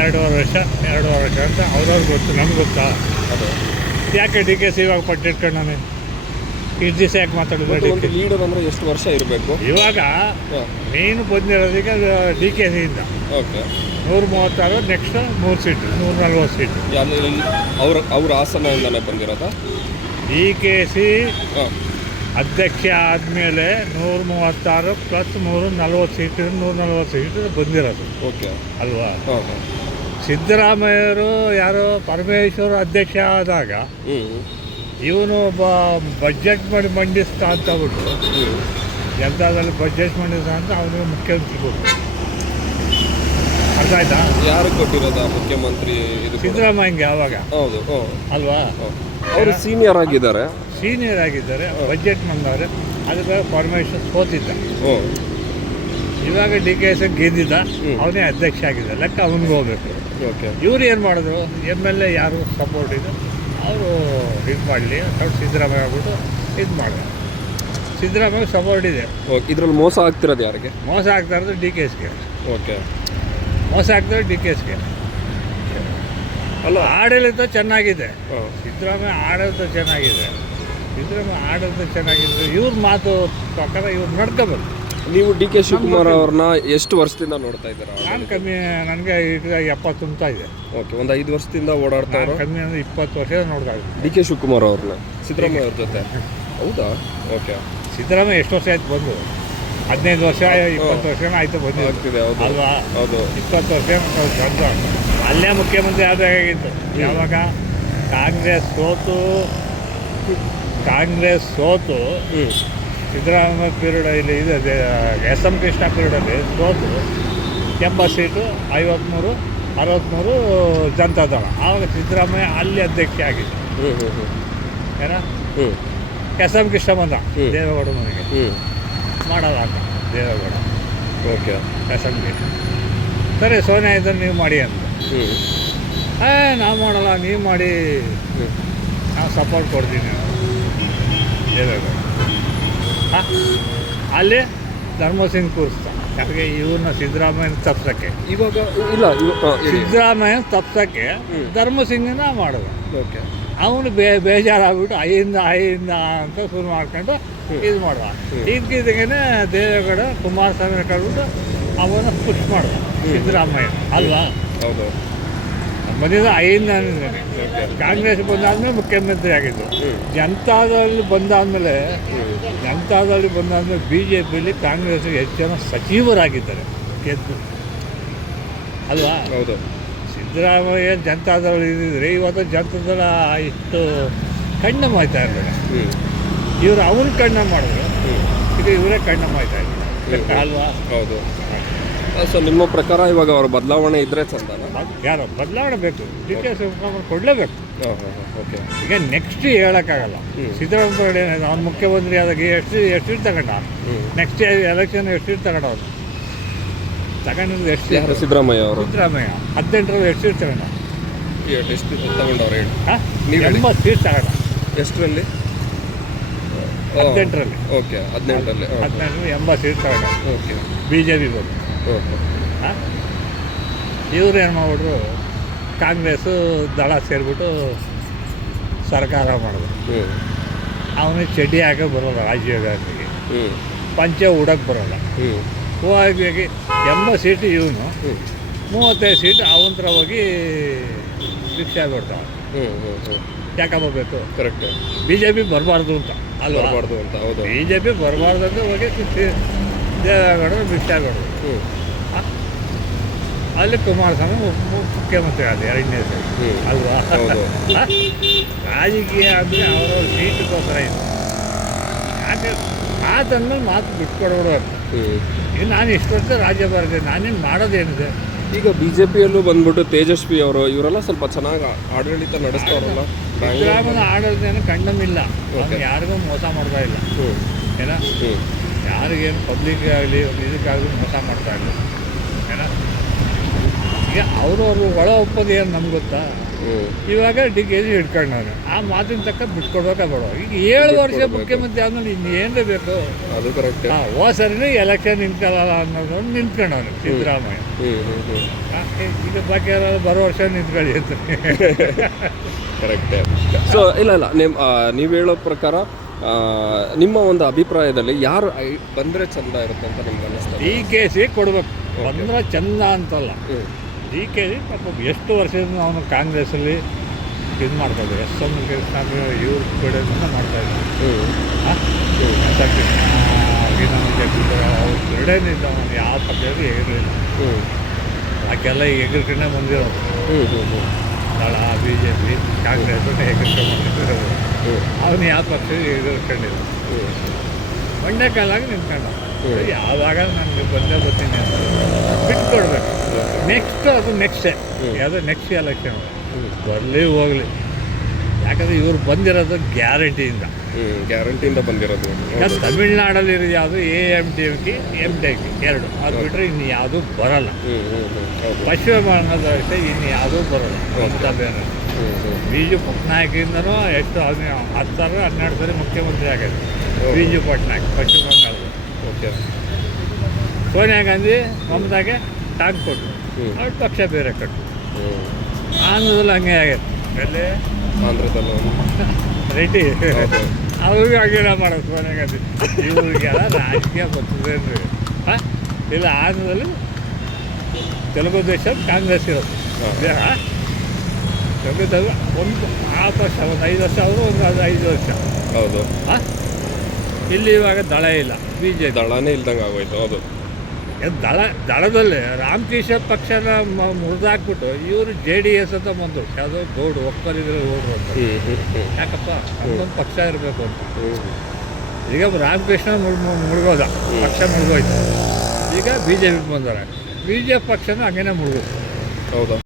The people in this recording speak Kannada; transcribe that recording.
ಎರಡೂವರೆ ವರ್ಷ ಅಂತ ಅವ್ರವ್ರಿಗೆ ಗೊತ್ತು, ನಮ್ಗೆ ಗೊತ್ತಾ? ಅದು ಯಾಕೆ ಡಿ ಕೆ ಸಿ ಇವಾಗ ಪಟ್ಟಿಟ್ಕೊಂಡು ನಾನು ಇಷ್ಟು ದಿವಸ ಯಾಕೆ ಮಾತಾಡಿದ್ರೆ? ಒಂದು ಲೀಡರ್ ಅಂದರೆ ಎಷ್ಟು ವರ್ಷ ಇರಬೇಕು? ಇವಾಗ ಮೇನು ಬಂದಿರೋದೀಗ ಡಿ ಕೆ ಸಿಯಿಂದ ಓಕೆ 136, ನೆಕ್ಸ್ಟ್ 3 ಸೀಟು, 140 ಸೀಟು. ಅವ್ರ ಹಾಸನದಿಂದಲೇ ಬಂದಿರೋದಾ? ಡಿ ಕೆ ಸಿ ಹಾಂ, ಅಧ್ಯಕ್ಷ ಆದಮೇಲೆ 136 ಪ್ಲಸ್ 140 ಸೀಟು, 140 ಸೀಟು ಬಂದಿರೋದು. ಓಕೆ ಅಲ್ವಾ? ಹಾಂ ಹಾಂ. ಸಿದ್ದರಾಮಯ್ಯರು ಯಾರೋ ಪರಮೇಶ್ವರ್ ಅಧ್ಯಕ್ಷ ಆದಾಗ ಇವನು ಬಜೆಟ್ ಮಾಡಿ ಮಂಡಿಸ್ತಾ ಅಂತ ಬಿಟ್ಟು ಜನತಾದಲ್ಲಿ ಬಜೆಟ್ ಮಂಡಿಸ್ತಾ ಅಂತ ಅವನಿಗೆ ಮುಖ್ಯಮಂತ್ರಿ ಕೊಟ್ಟು. ಅರ್ಥ ಆಯ್ತಾ? ಯಾರು ಕೊಟ್ಟಿರೋದ ಮುಖ್ಯಮಂತ್ರಿ? ಇದು ಸಿದ್ದರಾಮಯ್ಯಂಗೆ ಆವಾಗ. ಹೌದು ಅಲ್ವಾ? ಅವರು ಸೀನಿಯರ್ ಆಗಿದ್ದಾರೆ. ಬಜೆಟ್ ಬಂದವ್ರೆ. ಅದಕ್ಕೆ ಪರಮೇಶ್ವರ್ ಸೋತಿದ್ದ. ಇವಾಗ ಡಿ ಕೆ ಎಸ್ ಗೆದ್ದಿದ್ದ, ಅವನೇ ಅಧ್ಯಕ್ಷ ಆಗಿದ್ದ. ಲೆಕ್ಕ ಅವನಿಗೆ ಹೋಗ್ಬೇಕು. ಓಕೆ. ಇವ್ರು ಏನು ಮಾಡಿದ್ರು? MLA ಯಾರು ಸಪೋರ್ಟ್ ಇದೆ ಅವರು ಇದು ಮಾಡಲಿ ಅವ್ರು ಸಿದ್ದರಾಮಯ್ಯ ಆಗ್ಬಿಟ್ಟು ಇದು ಮಾಡಿದ್ರು. ಸಿದ್ದರಾಮಯ್ಯ ಸಪೋರ್ಟ್ ಇದೆ. ಇದರಲ್ಲಿ ಮೋಸ ಆಗ್ತಿರೋದು ಯಾರಿಗೆ? ಮೋಸ ಆಗ್ತಾ ಇರೋದು ಡಿ ಕೆ ಎಸ್ಗೆ. ಓಕೆ. ಮೋಸ ಆಗ್ತಾರೆ ಡಿ ಕೆ ಎಸ್ಗೆ. ಅಲ್ಲ, ಆಡಳಿತ ಚೆನ್ನಾಗಿದೆ. ಸಿದ್ದರಾಮಯ್ಯ ಆಡಳಿತ ಚೆನ್ನಾಗಿದೆ. ಇವ್ರ ಮಾತು ಪ್ರಕಾರ ಇವ್ರು ನಡ್ಕೋಬೇಕು. ನೀವು ಡಿ ಕೆ ಶಿವಕುಮಾರ್ ಅವ್ರನ್ನ ಎಷ್ಟು ವರ್ಷದಿಂದ ನೋಡ್ತಾ ಇದ್ದೀರಾ? ನಾನು ಕಮ್ಮಿ, ನನಗೆ ಈಗ 70 ತುಂಬ್ತಾ ಇದೆ. ಓಕೆ. ಒಂದು 5 ವರ್ಷದಿಂದ ಓಡಾಡ್ತಾ ಇರೋ? ಕಮ್ಮಿ ಅಂದರೆ 20 ವರ್ಷ ನೋಡ್ತಾ ಇದ್ದೀನಿ ಡಿ ಕೆ ಶಿವಕುಮಾರ್ ಅವ್ರನ್ನ ಸಿದ್ದರಾಮಯ್ಯ ಅವ್ರ ಜೊತೆ. ಹೌದಾ? ಓಕೆ. ಸಿದ್ದರಾಮಯ್ಯ ಎಷ್ಟು ವರ್ಷ ಆಯ್ತು ಬಂದು? 15 ವರ್ಷ 20 ವರ್ಷ ಆಯಿತು ಬಂದು ಆಗ್ತಿದೆ. ಹೌದು ಅಲ್ವಾ? ಹೌದು. 20 ವರ್ಷ ಬಂದು ಅಲ್ಲೇ ಮುಖ್ಯಮಂತ್ರಿ ಆಗಬೇಕಾಗಿತ್ತು. ಯಾವಾಗ ಕಾಂಗ್ರೆಸ್ ಸೋತು ಸಿದ್ದರಾಮಯ್ಯ ಪೀರಿಯಡ್ ಇಲ್ಲಿ ಇದೆ, SM ಕೃಷ್ಣ ಪೀರಿಯಡಲ್ಲಿ ಸೋತು 80 ಸೀಟು, 53, 63 ಜನತಾದಳ. ಆವಾಗ ಸಿದ್ದರಾಮಯ್ಯ ಅಲ್ಲಿ ಅಧ್ಯಕ್ಷ ಆಗಿದ್ದ. ಏನ SM ಕೃಷ್ಣ ಬಂದ ದೇವೇಗೌಡ ಮನೆಗೆ ಮಾಡೋಲ್ಲ ಅಂತ. ದೇವೇಗೌಡ ಓಕೆ. SM ಕೃಷ್ಣ ಸರಿ, ಸೋನಿಯಾ ಇದ್ದರೆ ನೀವು ಮಾಡಿ ಅಂತ. ನಾವು ಮಾಡಲ್ಲ, ನೀವು ಮಾಡಿ, ನಾವು ಸಪೋರ್ಟ್ ಕೊಡ್ತೀನಿ ದೇವೇಗೌಡ. ಅಲ್ಲಿ ಧರ್ಮಸಿಂಗ್ ಕೂರಿಸ್ತಾ. ಯಾಕೆ? ಇವ್ರನ್ನ ಸಿದ್ದರಾಮಯ್ಯನ ತಪ್ಸೋಕ್ಕೆ. ಇವಾಗ ಇಲ್ಲ, ಸಿದ್ದರಾಮಯ್ಯನ ತಪ್ಸೋಕ್ಕೆ ಧರ್ಮಸಿಂಗನ ಮಾಡೋದು. ಓಕೆ. ಅವನು ಬೇಜಾರಾಗ್ಬಿಟ್ಟು ಅಯ್ಯಿಂದ ಅಂತ ಶುರು ಮಾಡ್ಕೊಂಡು ಇದು ಮಾಡುವ. ಇದಕ್ಕಿದ್ದಾಗೇ ದೇವೇಗೌಡ ಕುಮಾರಸ್ವಾಮಿನ ಕಳ್ಬಿಟ್ಟು ಅವನ್ನ ಪುಷ್ ಮಾಡ್ದ ಸಿದ್ದರಾಮಯ್ಯ. ಅಲ್ವಾ? ಹೌದು. ಬಂದಿದ್ದ ಅಯ್ಯಿಂದ ಕಾಂಗ್ರೆಸ್ ಬಂದಾದ್ಮೇಲೆ ಮುಖ್ಯಮಂತ್ರಿ ಆಗಿದ್ದು. ಜನತಾದಳಿ ಬಂದಾದ್ಮೇಲೆ BJPಯಲ್ಲಿ ಕಾಂಗ್ರೆಸ್ಗೆ ಹೆಚ್ಚು ಜನ ಸಚಿವರಾಗಿದ್ದಾರೆ ಗೆದ್ದು. ಅಲ್ವಾ? ಹೌದು. ಸಿದ್ದರಾಮಯ್ಯ ಜನತಾದಳ ಇದ್ದಿದ್ರೆ ಇವತ್ತು ಜನತಾದಳ ಇಷ್ಟು ಕಣ್ಣ ಮಾಡ್ತಾ ಇರ್ತಾರೆ. ಇವರು ಅವ್ರು ಕಣ್ಣ ಮಾಡಿದ್ರು, ಈಗ ಇವರೇ ಕಣ್ಣ ಮಾಡ್ತಾ ಇದ್ದಾರೆ. ಅಲ್ವಾ? ಹೌದು. ಸೊ ನಿಮ್ಮ ಪ್ರಕಾರ ಇವಾಗ ಅವ್ರ ಬದಲಾವಣೆ ಇದ್ರೆ ಚಂದನ? ಯಾರೋ ಬದಲಾವಣೆ ಬೇಕು. ಡಿ ಕೆ ಶಿವಕುಮಾರ್ ಕೊಡಲೇಬೇಕು. ಓಕೆ. ಈಗ ನೆಕ್ಸ್ಟ್ ಹೇಳೋಕ್ಕಾಗಲ್ಲ. ಸಿದ್ದರಾಮಯ್ಯ ಅವ್ನು ಮುಖ್ಯಮಂತ್ರಿ ಆದಾಗ ಎಷ್ಟು ತಗೊಂಡ? ನೆಕ್ಸ್ಟ್ ಎಲೆಕ್ಷನ್ ಎಷ್ಟು ತಗೊಂಡವ್ರು? ತಗೊಂಡಿದ್ದು ಎಷ್ಟು? ಯಾರು? ಸಿದ್ದರಾಮಯ್ಯ ಅವರು. 18ರಲ್ಲಿ ಎಷ್ಟು ತಗೊಂಡ? ಎಷ್ಟು ತಗೊಂಡವ್ರು ಹೇಳಿ? 80 ಸೀಟ್ ತಗೊಂಡ. ಎಷ್ಟರಲ್ಲಿ? 18ರಲ್ಲಿ. ಓಕೆ. 18ರಲ್ಲಿ 80 ಸೀಟ್ ತಗೊಂಡ. ಓಕೆ. BJP ಬಂದು ಇವ್ರು ಏನು ಮಾಡಿಬಿಟ್ರು? ಕಾಂಗ್ರೆಸ್ಸು ದಳ ಸೇರಿಬಿಟ್ಟು ಸರ್ಕಾರ ಮಾಡಿದ್ರು. ಅವನಿಗೆ ಚಡ್ಡಿ ಹಾಕಕ್ಕೆ ಬರೋಲ್ಲ. ರಾಜೀವ್ ಗಾಂಧಿಗೆ ಪಂಚೆ ಉಡಕ್ಕೆ ಬರೋಲ್ಲ. ಹೋಗಿ 80 ಸೀಟು ಇವನು, 35 ಸೀಟು ಅವಂತರ ಹೋಗಿ ಭಿಕ್ಷೆ ಬಿಡ್ತಾವೆ. ಯಾಕಪ್ಪ ಬೇಕು? ಕರೆಕ್ಟ್. BJP ಬರಬಾರ್ದು ಅಂತ. ಅಲ್ವಾ? ಬರಬಾರ್ದು ಅಂತ. ಹೌದು. BJP ಬರಬಾರ್ದು ಅಂತ ಹೋಗಿ ದೇವೇಗೌಡ ಭಿಕ್ಷೆ ಕೊಡೋದು. ಅಲ್ಲಿ ಕುಮಾರಸ್ವಾಮಿ ಮುಖ್ಯಮಂತ್ರಿ ಆದ 2ನೇ ಸರಿ. ಅಲ್ವಾ? ರಾಜಕೀಯ ಅಂದರೆ ಅವರವ್ರ ಸೀಟುಗೋಸ್ಕರ ಇದೆ. ಯಾಕೆ ಮಾತಂದ್ಮೇಲೆ ಮಾತು ಬಿಟ್ಕೊಡ್ಬಿಡ್ಬೇಕು. ಈಗ ನಾನು ಇಷ್ಟು ವರ್ಷ ರಾಜ್ಯ ಬರ್ತೀನಿ, ನಾನೇನು ಮಾಡೋದೇನಿದೆ? ಈಗ BJPಯಲ್ಲೂ ಬಂದ್ಬಿಟ್ಟು ತೇಜಸ್ವಿ ಅವರು ಇವರೆಲ್ಲ ಸ್ವಲ್ಪ ಚೆನ್ನಾಗಿ ಆಡಳಿತ ನಡೆಸ್ತವ್ರಲ್ಲ. ಸಿದ್ದರಾಮಯ್ಯನ ಆಡಳಿತ ಕಂಡಮಿಲ್ಲ. ಯಾರಿಗೂ ಮೋಸ ಮಾಡ್ತಾ ಇಲ್ಲ. ಏನ ಯಾರಿಗೇನು ಪಬ್ಲಿಕ್ ಆಗಲಿ ಇದಕ್ಕಾಗಲಿ ಮೋಸ ಮಾಡ್ತಾ ಇಲ್ಲ. ಏನ ಈಗ ಅವರು ಒಳ ಒಪ್ಪೋದು ಏನು ನಮ್ಗೆ ಗೊತ್ತಾ? ಇವಾಗ ಡಿ ಕೆ ಜಿ ಹಿಡ್ಕೊಂಡವ್ರು. ಆ ಮಾತಿನ ತಕ್ಕ ಬಿಟ್ಕೊಡ್ಬೇಕಾ ಬೇಡ? ಈಗ 7 ವರ್ಷ ಮುಖ್ಯಮಂತ್ರಿ ಆದ್ಮೇಲೆ ಇನ್ನೇನು ಬೇಕು? ಅದು ಕರೆಕ್ಟ್. ಹೋದ ಸರಿನೇ ಎಲೆಕ್ಷನ್ ನಿಂತ್ಕೊಳ್ಳಲ್ಲ ಅನ್ನೋದೊಂದು ನಿಂತ್ಕೊಂಡವ್ರು ಸಿದ್ದರಾಮಯ್ಯ. ಈಗ ಬಾಕಿ ಯಾರಾದ್ರು ಬರೋ ವರ್ಷ ನಿಂತ್ಕೊಳ್ಳಿ ಅಂತ. ಕರೆಕ್ಟೇ. ಸೊ ಇಲ್ಲ ನೀವು ಹೇಳೋ ಪ್ರಕಾರ ನಿಮ್ಮ ಒಂದು ಅಭಿಪ್ರಾಯದಲ್ಲಿ ಯಾರು ಬಂದರೆ ಚಂದ ಇರುತ್ತೆ ಅಂತ ನಿಮ್ಗೆ ಅನ್ನಿಸ್ತದೆ? ಡಿ ಕೆ ಸಿ ಕೊಡ್ಬೇಕು, ಬಂದ್ರೆ ಚಂದ ಅಂತಲ್ಲ. ಡಿ ಕೆ ಸಿ ಪಾಪ ಎಷ್ಟು ವರ್ಷದಿಂದ ಅವನು ಕಾಂಗ್ರೆಸ್ಸಲ್ಲಿ ಇದು ಮಾಡ್ಬೋದು, ಎಸ್ ಎಂ ಕೃಷ್ಣಾಮಿ ಇವ್ರ ಕಡೆಯಿಂದ ಮಾಡ್ತಾಯಿದ್ರು. ಅವ್ರು ಎರಡೇನಿದ್ದ ಅವನು ಯಾವ ಪಕ್ಷಕ್ಕೂ ಎಗರಲಿಲ್ಲ. ಆಕೆಲ್ಲ ಎಗರ್ಕೊಂಡೇ ಬಂದಿರೋದು. ದಳ, ಬಿ ಜೆ ಪಿ, ಕಾಂಗ್ರೆಸ್ ಎಗರ್ಕೊಂಡು ಬಂದಿರೋದು. ಅವನು ಯಾವ ಪಕ್ಷಕ್ಕೆ ಎಗರ್ಕೊಂಡಿಲ್ಲ. ಒಳ್ಳೆ ಕಾಲಾಗಿ ನಿಂತ್ಕೊಂಡ. ಯಾವಾಗ ನನಗೆ ಬಂದೇ ಬರ್ತೀನಿ ಅಂತ ಬಿಟ್ಕೊಡ್ಬೇಕು. ನೆಕ್ಸ್ಟೇ ಯಾವುದೋ ನೆಕ್ಸ್ಟ್ ಎಲೆಕ್ಷನ್ ಬರಲಿ ಹೋಗಲಿ. ಯಾಕಂದರೆ ಇವ್ರು ಬಂದಿರೋದು ಗ್ಯಾರಂಟಿಯಿಂದ ಬಂದಿರೋದು. ಈಗ ತಮಿಳ್ನಾಡಲ್ಲಿ ಇರೋದು ಯಾವುದು AMDMK, MDMK ಎರಡು. ಅದು ಬಿಟ್ಟರೆ ಇನ್ನು ಯಾವುದೂ ಬರಲ್ಲ. ಪಶ್ಚಿಮ ಬಂಗಾಳದ ಅಷ್ಟೇ ಇನ್ನು ಯಾವುದೂ ಬರಲ್ಲ. ಮಮತಾ ಬೇರೆ ಬಿಜು ಪಟ್ನಾಯಕಿಂದನೂ ಎಷ್ಟು 10 ಸಾರಿ 12 ಸಾರಿ ಮುಖ್ಯಮಂತ್ರಿ ಆಗಿದೆ ಬಿಜು ಪಟ್ನಾಯಕ್ ಪಶ್ಚಿಮ ಬಂಗಾಳದ. ಓಕೆ. ಸೋನಿಯಾ ಗಾಂಧಿ ಮಮತಾಗೆ ಟಾಂಗ್ ಕೊಟ್ಟರು, ಅವ್ರ ಪಕ್ಷ ಬೇರೆ ಕಟ್ಟು. ಆಂಧ್ರದಲ್ಲಿ ಹಂಗೆ ಆಗೈತೆ. ಎಲ್ಲಿ ಆಂಧ್ರದಲ್ಲೂ ರೆಡ್ಡಿ ಅವ್ರಿಗೂ ಹಂಗೇನ ಮಾಡೋದು ಸೋನಿಯಾ ಗಾಂಧಿ. ಇವ್ರಿಗೆಲ್ಲ ರಾಜಕೀಯ ಬರ್ತದೇನ್ರಿ? ಇಲ್ಲ, ಆಂಧ್ರದಲ್ಲಿ ತೆಲುಗು ದೇಶ ಕಾಂಗ್ರೆಸ್ ಇರೋದು. ತೆಲುಗು ಒಂದು 4 ವರ್ಷ, ಒಂದು 5 ವರ್ಷ ಅವರು, ಒಂದು 5 ವರ್ಷ. ಹೌದು. ಇಲ್ಲಿ ಇವಾಗ ದಳ ಇಲ್ಲ, BJP ದಳನೇ ಇಲ್ದಂಗೆ ಆಗೋಯ್ತು. ಹೌದು. ದಳದಲ್ಲಿ ರಾಮಕೃಷ್ಣ ಪಕ್ಷನ ಮುರಿದಾಕ್ಬಿಟ್ಟು ಇವರು JDS ಅಂತ ಬಂದರು. ಯಾವುದೋ ಗೌಡು ಒಕ್ಕಲಿಗರು ಗೌಡ್ರು ಅಂತ. ಯಾಕಪ್ಪ ನಮ್ಮೊಂದು ಪಕ್ಷ ಇರಬೇಕು ಅಂತ. ಈಗ ರಾಮಕೃಷ್ಣ ಮುಳುಗೋದ, ಪಕ್ಷ ಮುಳುಗೋಯ್ತು. ಈಗ BJP ಬಂದರೆ BJP ಪಕ್ಷನೂ ಹಂಗೇನೆ ಮುಳುಗೋದು. ಹೌದಾ?